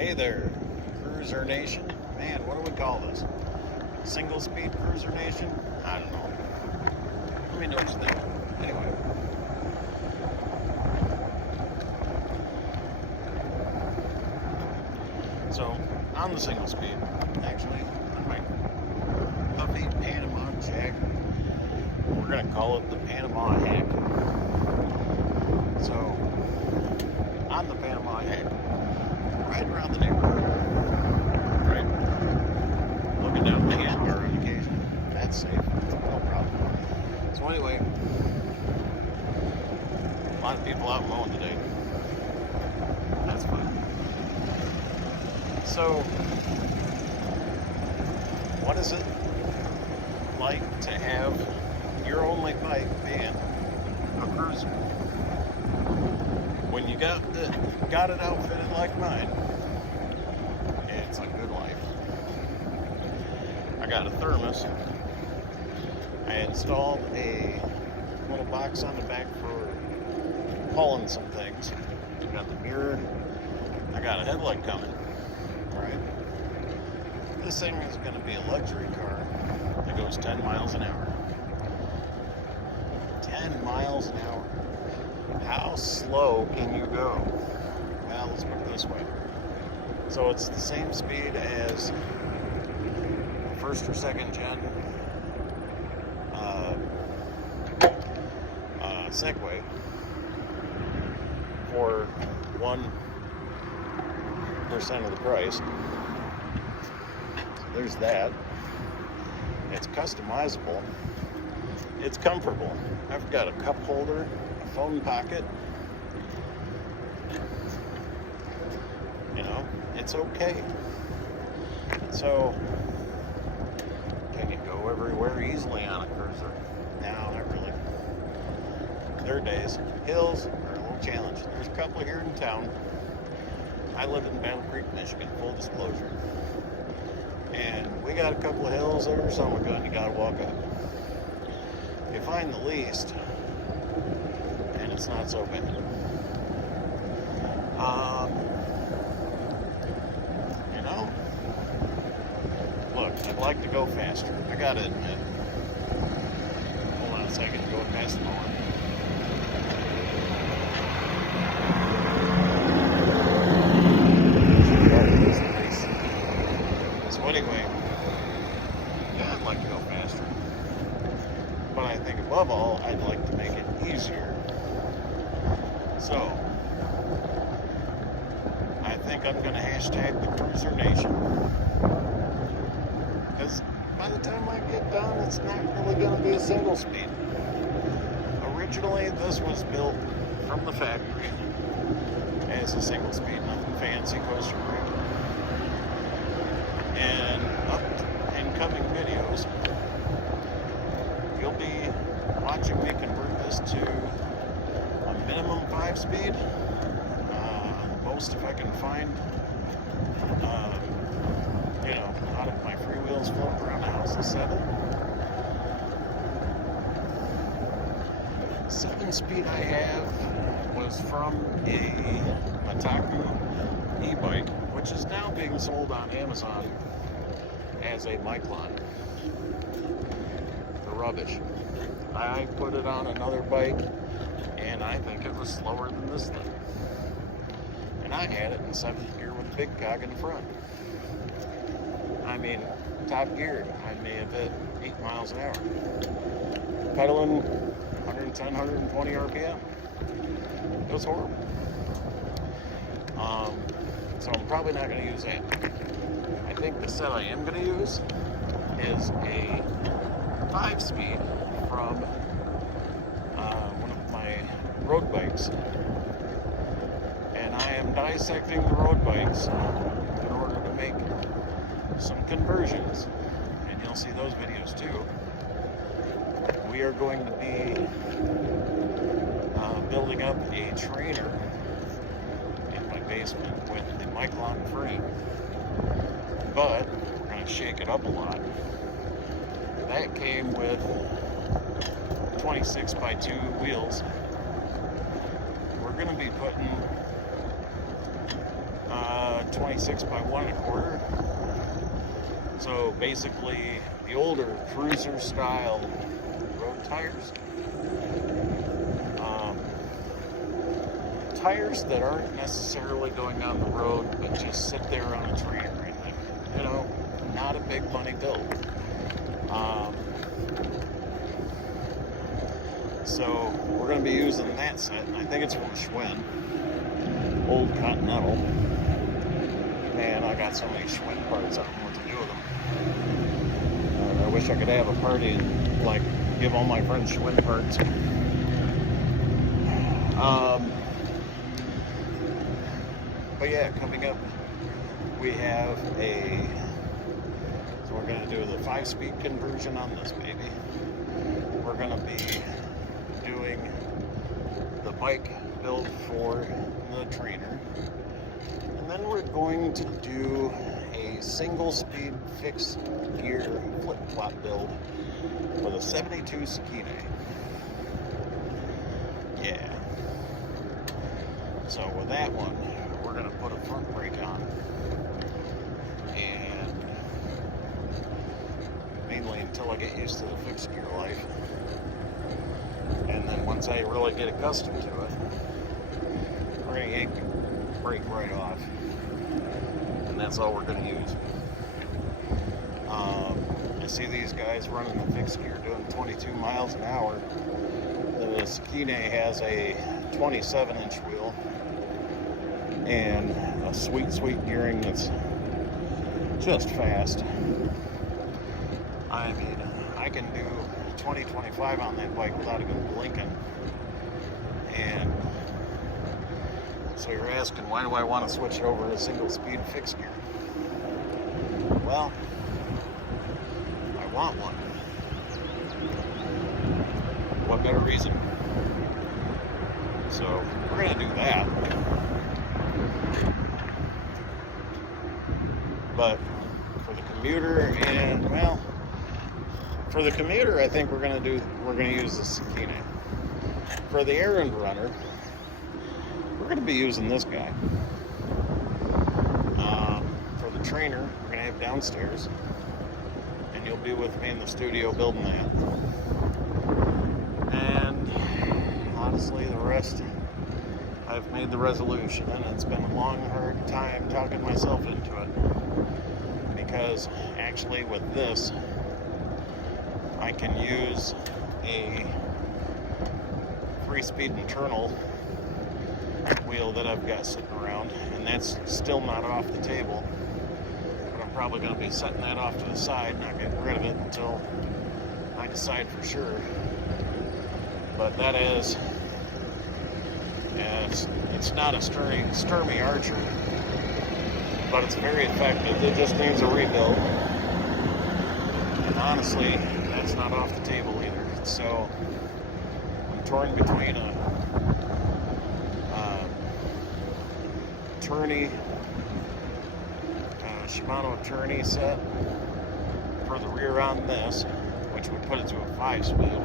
Hey there, Cruiser Nation. Man, what do we call this? Single speed Cruiser Nation? I don't know. Let me know what you think. Anyway. So, on the single speed, actually, on my puppy Panama Jack, we're going to call it the Panama Hack. So, on the Panama Hack, right around the neighborhood, right? Looking down the handlebar on occasion. That's safe. No problem. So anyway, a lot of people out mowing today. That's fun. So, what is it like to have your only bike being a cruiser? When you got it outfitted like mine, it's a good life. I got a thermos. I installed a little box on the back for hauling some things. I got the mirror. I got a headlight coming. Right. This thing is going to be a luxury car that goes 10 miles an hour. 10 miles an hour. How slow can you go? Well, let's put it this way. So it's the same speed as first or second gen Segway for 1% of the price. There's that. It's customizable. It's comfortable. I've got a cup holder, a phone pocket. You know, it's okay. So, can you go everywhere easily on a cruiser? No, not really. There are days. Hills are a little challenging. There's a couple here in town. I live in Battle Creek, Michigan, full disclosure. And we got a couple of hills there, some are good, you gotta walk up. You find the least, and it's not so bad. You know, look, I'd like to go faster. I gotta admit. Hold on a second, going past the mower. So anyway, yeah, I'd like to go faster. But I think above all, I'd like to make it easier. So, I think I'm going to hashtag the Cruiser Nation. Because by the time I get done, it's not really going to be a single speed. Originally, this was built from the factory as a single speed, nothing fancy, coaster rig. And up in coming videos, you'll be watching me convert this to a minimum 5-speed. Most if I can find, you know, out of my freewheels floating around the house is 7. 7-speed I have was from a Mataku e-bike, which is now being sold on Amazon as a Miclon. The rubbish. I put it on another bike, and I think it was slower than this thing. And I had it in 7th gear with a big cog in front. I mean, top geared. I may have hit 8 miles an hour. Pedaling 110, 120 RPM. It was horrible. So I'm probably not going to use that. I think the set I am going to use is a 5-speed from one of my road bikes. And I am dissecting the road bikes in order to make some conversions. And you'll see those videos too. We are going to be building up a trainer in my basement with the Miclon frame. But we're going to shake it up a lot. That came with 26x2 wheels. We're going to be putting 26 by 1 1/4. So basically the older cruiser style road tires. Tires that aren't necessarily going down the road, but just sit there on a tree or anything. You know, not a big money build. So we're going to be using that set, and I think it's from Schwinn, Old Continental. Man, I got so many Schwinn parts, I don't know what to do with them. I wish I could have a party and like give all my friends Schwinn parts. But yeah, coming up, we have so we're going to do the 5-speed conversion on this baby. We're going to be doing the bike build for the trainer. And then we're going to do a single-speed fixed gear flip-flop build with a 72 Sakine. Yeah. So with that one, we're going to put a front brake on, and mainly until I get used to the fixed gear life, and then once I really get accustomed to it, we're going to yank the brake right off, and that's all we're going to use. I see these guys running the fixed gear doing 22 miles an hour. The Sakine has a 27-inch wheel and a sweet gearing that's just fast. I mean, I can do 20-25 on that bike without even blinking. And so you're asking, why do I want to switch it over to single-speed fixed gear? Well, I want one. What better reason? So we're going to do that. But for the commuter, and well, for the commuter, I think we're going to use the Sakine. For the errand runner, we're going to be using this guy. For the trainer, we're going to have downstairs, and you'll be with me in the studio building that. And honestly, the rest, I've made the resolution, and it's been a long, hard time talking myself into it. Because actually with this, I can use a 3-speed internal wheel that I've got sitting around, and that's still not off the table. But I'm probably going to be setting that off to the side, not getting rid of it until I decide for sure. But that is, it's not a Sturmy Archer, but it's very effective. It just needs a rebuild. And honestly, that's not off the table either. So I'm torn between a Shimano Tourney set for the rear on this, which would put it to a 5-speed,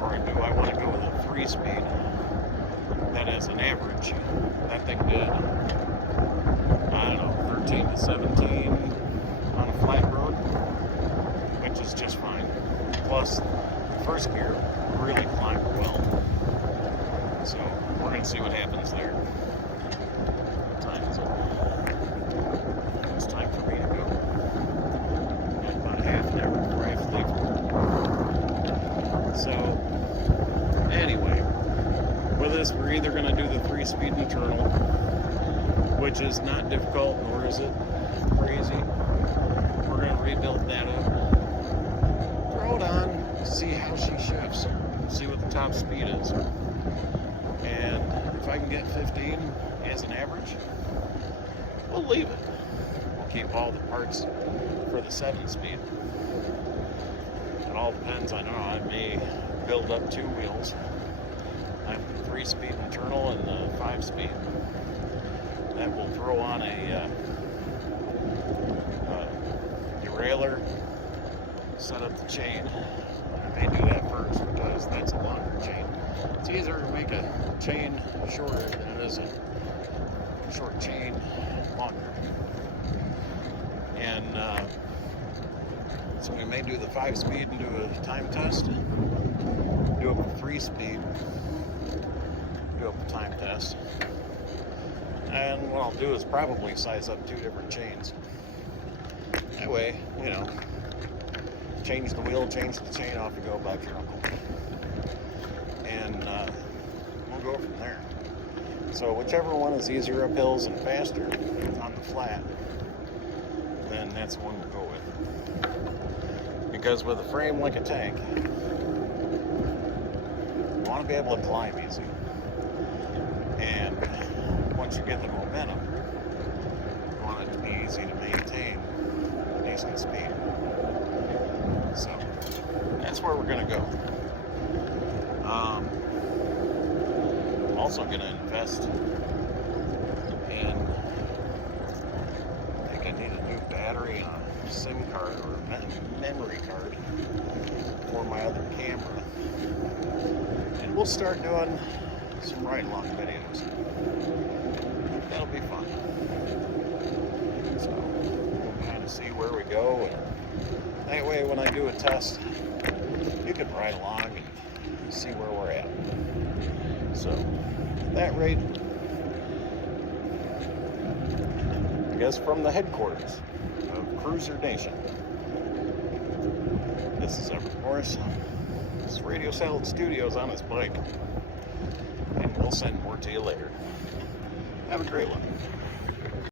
or do I want to go with a 3-speed that is an average? That thing did, I don't know, 13 to 17 on a flat road, which is just fine. Plus, the first gear really climbed well. So, we're going to see what happens there. What time is it? It's time for me to go. Got about half an hour before I have to leave. So, anyway, with this, we're either going to do the 3-speed internal, which is not difficult, nor is it crazy. We're going to rebuild that up, throw it on, see how she shifts, see what the top speed is. And if I can get 15 as an average, we'll leave it. We'll keep all the parts for the 7-speed. It all depends. I know I may build up 2 wheels. I have the 3-speed internal and the 5-speed. That will throw on a derailleur, set up the chain. I may do that first because that's a longer chain. It's easier to make a chain shorter than it is a short chain longer. So we may do the 5-speed and do a time test. Do up a 3-speed. Do up a time test. And what I'll do is probably size up 2 different chains. That way, you know, change the wheel, change the chain, off you go back to your uncle. And we'll go from there. So whichever one is easier up hills and faster on the flat, then that's the one we'll go with. Because with a frame like a tank, you want to be able to climb easy. And once you get the momentum, you want it to be easy to maintain a decent speed. So that's where we're going to go. I'm also going to invest in, I think I need a new battery on a SIM card or a memory card for my other camera. And we'll start doing some ride-along videos. That'll be fun. So we'll kind of see where we go, and that way when I do a test, you can ride along and see where we're at. So at that rate, I guess from the headquarters of Cruiser Nation, this is Everett Morris. This is Radio Salad Studios on his bike. And we'll send more to you later. Have a great one.